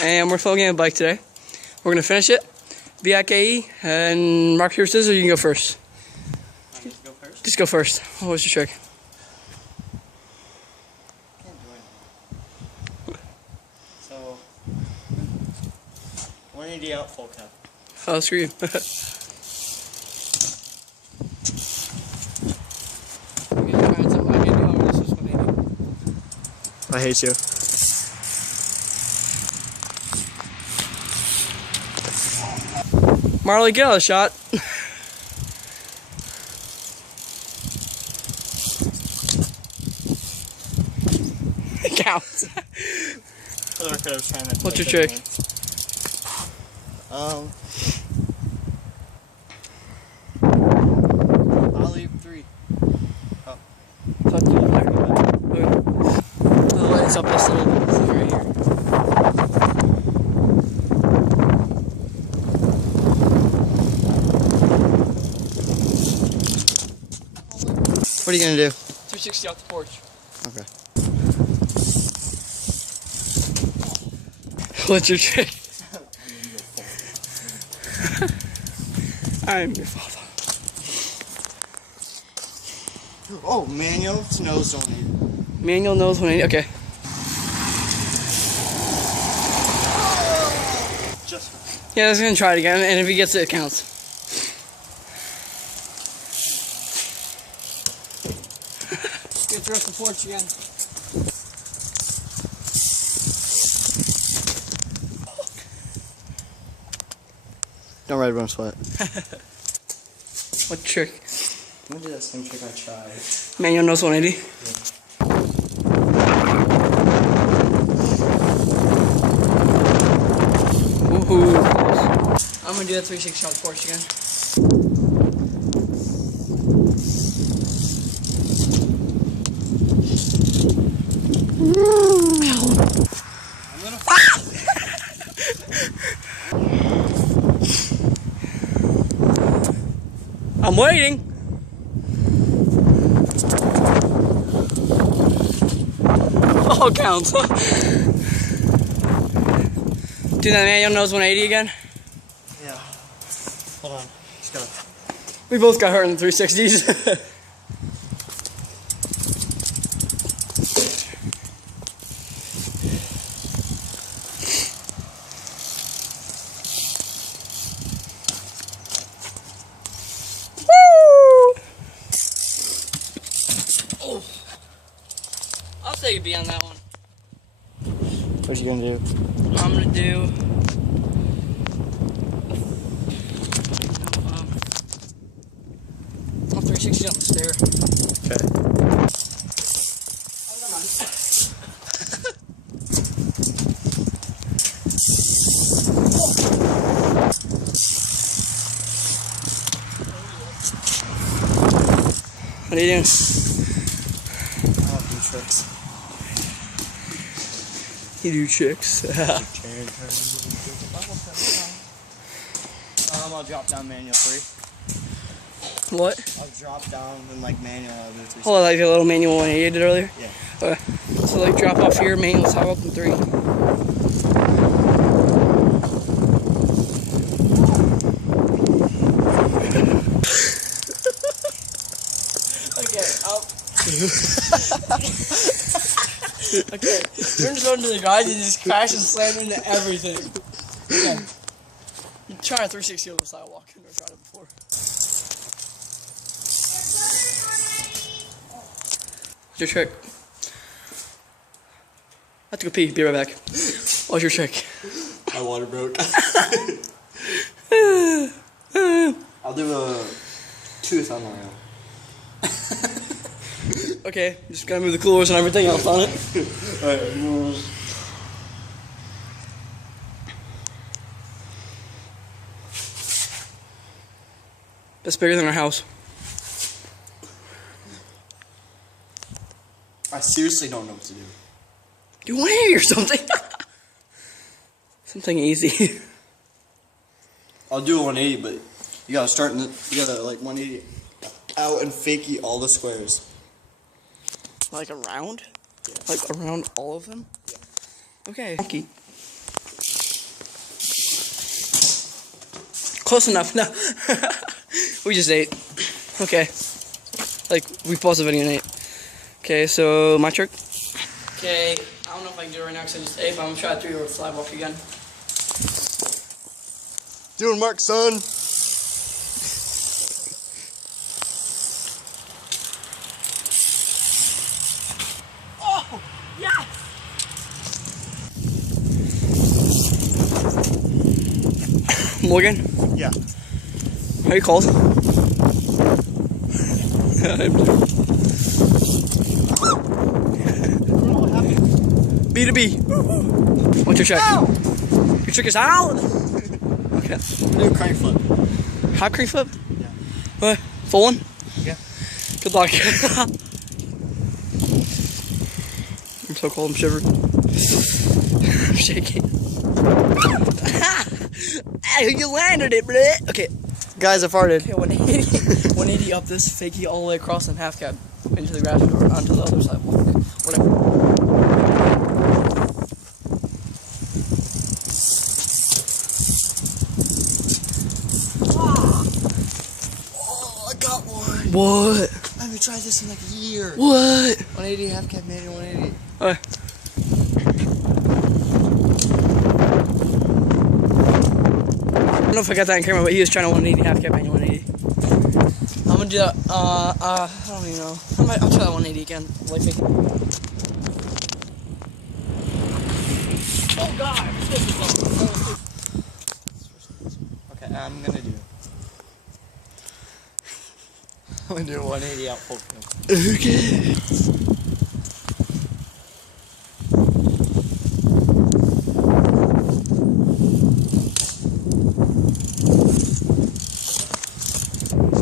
and we're filming a bike today. We're gonna finish it. VIKE and rock, paper, scissors. You can go first. Just go first. Just go first. What was your trick? Can't do it. So 180 out, full cap. Oh, screw you. I hate you. Marley, get out of the shot. It counts. What's your trick? I'll leave 3. Oh. Fuck you. The light's up this little thing right here. What are you gonna do? 360 off the porch. Okay. What's your trick? I'm your father. Oh, manual to nose only. Manual nose 180. Okay. Just. Yeah, I was gonna try it again, and if he gets it, it counts. Get the rest of the porch again. Don't ride when I'm sweat. What trick? When did that same trick I tried? Manual nose 180. Yeah. Woohoo. I'm gonna do that 360 shot porch again. I'm gonna I'm waiting. Oh, counts. Do that manual nose 180 again. Yeah. Hold on. Just gotta. We both got hurt in the 360s. Woo! Oh. I'll take a B on that one. What are you gonna do? I'm gonna do. I'll 360 up the stair. Okay. Oh, never mind. What are you doing? I'll do tricks. You do tricks. I'll drop down manual 3. What? I'll drop down and like manual out of the 360. Hold on, like a little manual 180 I did earlier? Yeah. Okay. So like drop off here, manual top up in 3. Okay, okay, you're just running to the garage and just crash and slam into everything. Okay. You try a 360 over the sidewalk. I've never tried it before. What's your trick? I have to go pee. Be right back. What's your trick? My water broke. I'll do a tooth on my own. Okay, just gotta move the coolers and everything else on it. Alright, move. That's bigger than our house. I seriously don't know what to do. Do 180 or something. Something easy. I'll do a 180, but you gotta start in the, you gotta like 180 out and fakey all the squares. Like around? Yeah. Like around all of them? Yeah. Okay. Monkey. Close enough. No. We just ate. Okay. Like, we paused the video and ate. Okay, so my trick. Okay, I don't know if I can do it right now because I just ate, but I'm gonna try to 3-year-old slide walk again. Doing Mark, son. Oh, yes! Morgan? Yeah. How are you called? B2B. What's your trick? Ow! Your trick is out? Okay. Do a crank flip. Hop creek flip? Yeah. What? Full one? Yeah. Good luck. I'm so cold, I'm shivering. I'm shaking. Hey, you landed it, bruh. Okay. Guys, I farted. Okay, 180, 180 up this fakie all the way across and half cab into the garage door onto the other sidewalk. Whatever. Oh, I got one. What? I haven't tried this in like a year. What? 180 half cab manual 180. Okay. I don't know if I got that in camera, but he was trying to 180 half cab manual 180. I'm gonna do that. I don't even know. I'll try that 180 again. Like me. Oh God! Okay, I'm gonna do. I'm gonna do a 180 out full flip. Okay.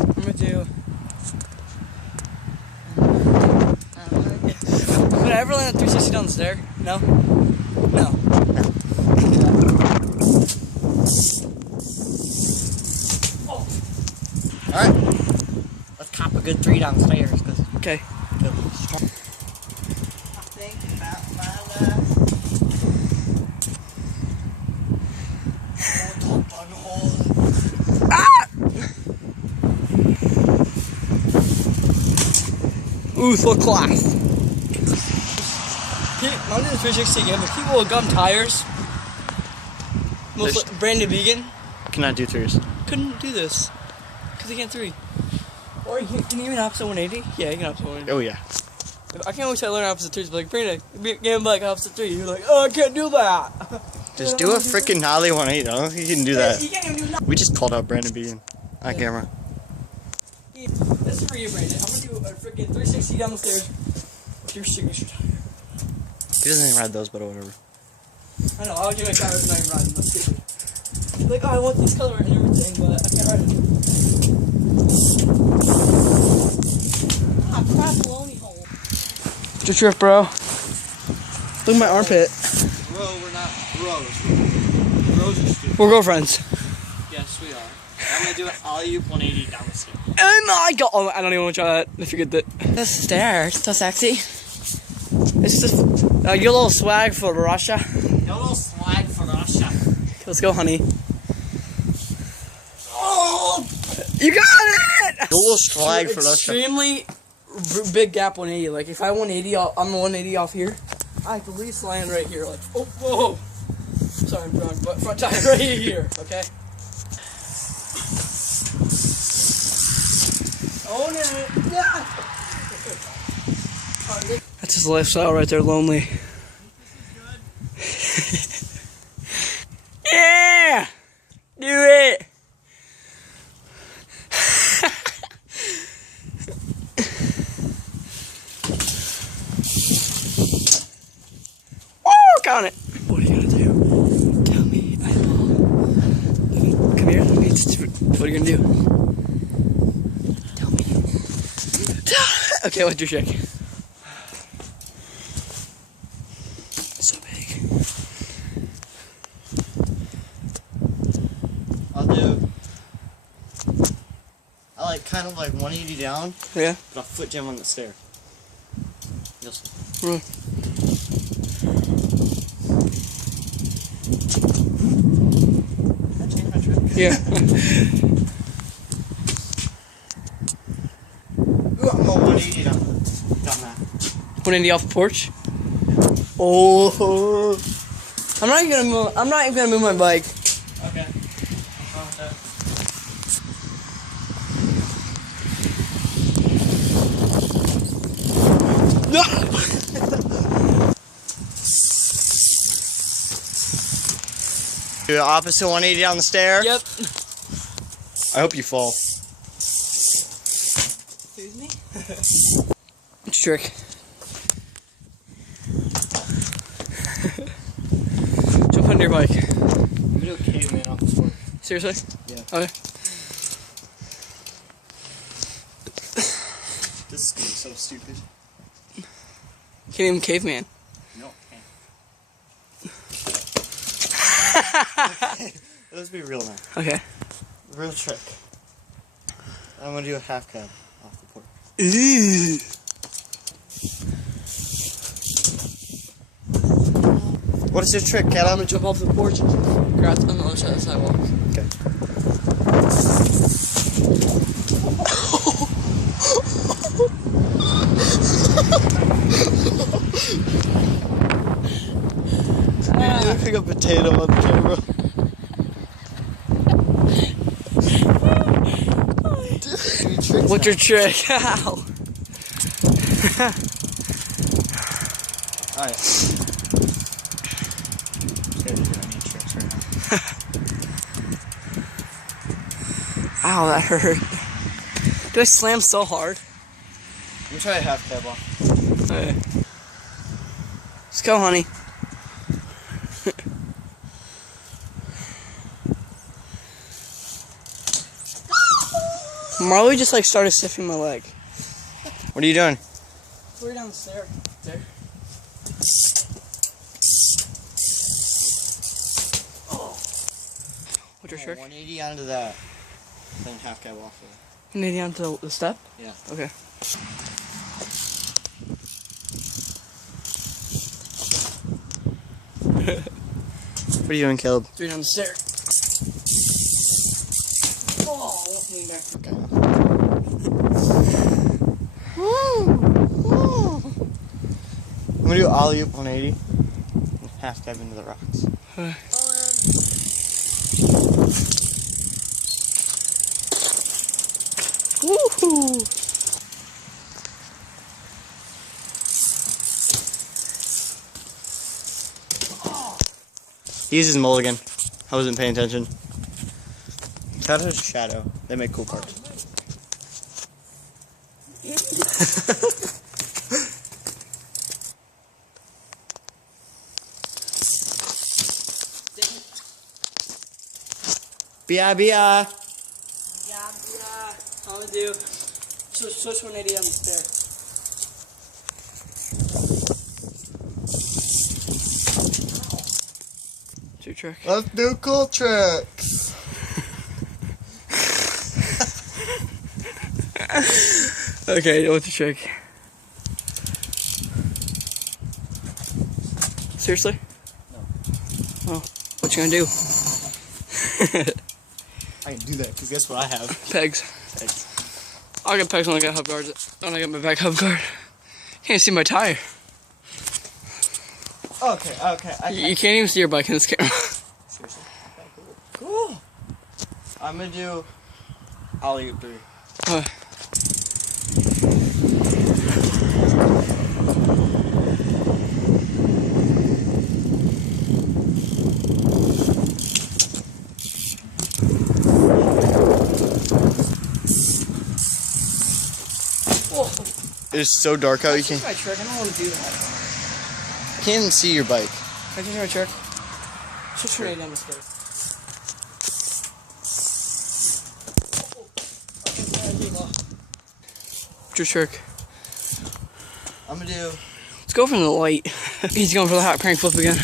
I'm gonna do. Would I ever land a 360 down the stair? No? No. Alright. Let's cop a good 3 downstairs. Cause Okay. Ooh, full class. I'm doing the 360 again, but people with gum tires, Brandon Vegan, cannot do 3s. couldn't do this because he can't 3. Or can you even opposite 180? Yeah, you can opposite 180. Oh yeah. I can't always try to learn opposite 3s, but like Brandon, game like opposite 3, you're like, oh, I can't do that. Just do a freaking Nolly 180. I don't think you can do that. You can't even do that. We just called out Brandon Bean on camera. This is for you, Brandon. I'm gonna do a freaking 360 down the stairs with your signature tire. He doesn't even ride those, but whatever. I know, I'll give my tires not even riding, but stupid. Like, oh, I want this color and everything, but I can't ride it. Ah, crap, baloney hole. What's your trip, bro? Look at my armpit. Bro, we're not bros. Bros are stupid. We're girlfriends. Yes, we are. I'm gonna do an alley-oop 180 down the stairs. Oh my god! Oh, I don't even want to try that. I forget that. The stairs, so sexy. It's just your little swag for Russia. Your little swag for Russia. Let's go, honey. Oh! You got it! Your little swag for Russia. Extremely big gap 180. Like, if I 180, I'm 180 off here. I at least land right here. Like, oh, whoa. Sorry, I'm drunk, but front tire right here, okay? Own it! Yeah! That's his lifestyle right there, lonely. Yeah! Do it! Woo! Count it! What are you gonna do? Tell me. I will. Come here. What are you gonna do? Tell me. Okay, what's your trick? So big. I'll do. I like kind of like 180 down, Yeah? but a foot jam on the stair. Just. Really? Can I change my trick? Yeah. Ooh, I'm going 180 down that. 180 off the porch. Oh. I'm not even gonna move my bike. Okay. What's wrong with that? No. Do the opposite 180 down the stair. Yep. I hope you fall. Excuse me? It's a trick. Jump on your bike. I'm gonna do a caveman off the floor. Seriously? Yeah. Okay. This is gonna be so stupid. Can't even caveman. No, can't. Let's be real now. Okay. Real trick. I'm gonna do a half cab off the porch. Ooh. What is your trick, I'm Caleb? gonna jump off the porch and grab on the other side of the sidewalk. Okay. You look like a potato on camera. What's your trick? Ow. Alright. Tricks right now. Ow, that hurt. Did I slam so hard? Let me try a half cab off. Okay. Let's go, honey. Marley just like started sniffing my leg. What are you doing? We're down the stairs. There. Oh. What's your trick? 180 onto that. Then half cab off of it. You need down to the step? Yeah. Okay. What are you doing, Caleb? 3 down the stairs. Oh, I won't lean back. Okay. I'm gonna do ollie up 180 and half cab into the rocks. Woohoo! He uses mulligan. I wasn't paying attention. Shadow's Shadow. They make cool parts. Bia. Yeah. I'm gonna do switch 180 on the stair. What's your trick? Let's do cool tricks. Okay, what's your trick? Seriously? No. Oh, what you gonna do? I can do that because guess what I have? Pegs. I'll get pegs when I get hub guards. When I get my back hub guard. Can't see my tire. Okay. You can't even see your bike in this camera. Seriously? Okay, cool. I'm gonna do ollie up 3. It's so dark out you That's can't my trick. I don't want to do that. even see your bike. Can I just do my trick? Just right down the stairs. What's your trick? I'm gonna do. Let's go from the light. He's going for the hot crank flip again.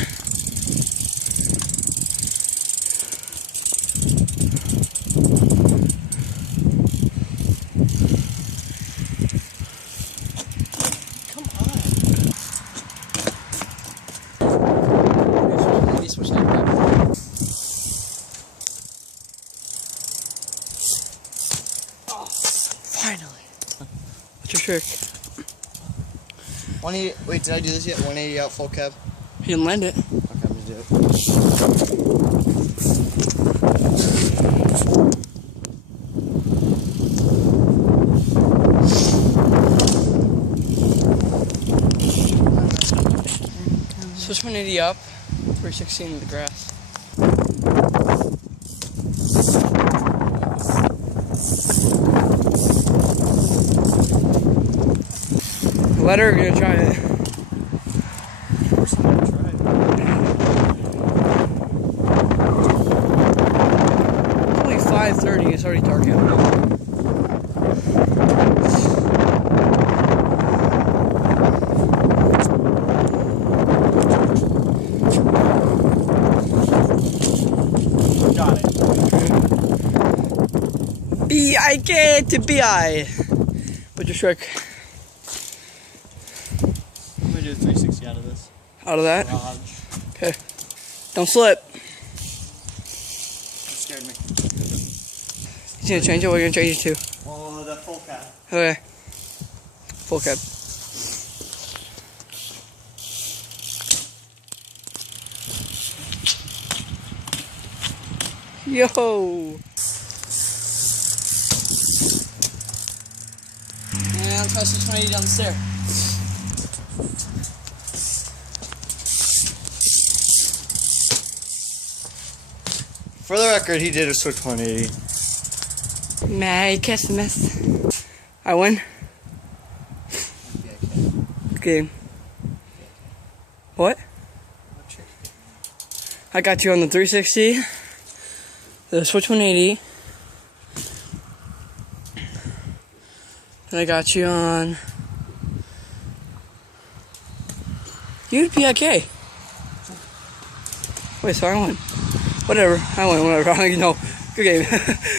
Come on. trick. 180. Wait, did I do this yet? 180 out full cab. You didn't land it. Okay, I'm gonna do it. Switch 180 up, 316 in the grass. Let her gonna try it. It's only 5:30. It's already dark out. Got it. B-I-K to B-I. What's your trick? I'm gonna do a 360 out of this. Out of that? Garage. Okay. Don't slip. That scared me. You gonna change it? What are you gonna change it to? Oh, the full cab. Okay. Full cab. Yo! And I'll try 620 down the stair. For the record, he did a switch 180. Merry Christmas. I win. Game. What? I got you on the 360, the Switch 180, and I got you on UPIK. Wait, so I won. Whatever, I won, whatever. I don't even know. Good game.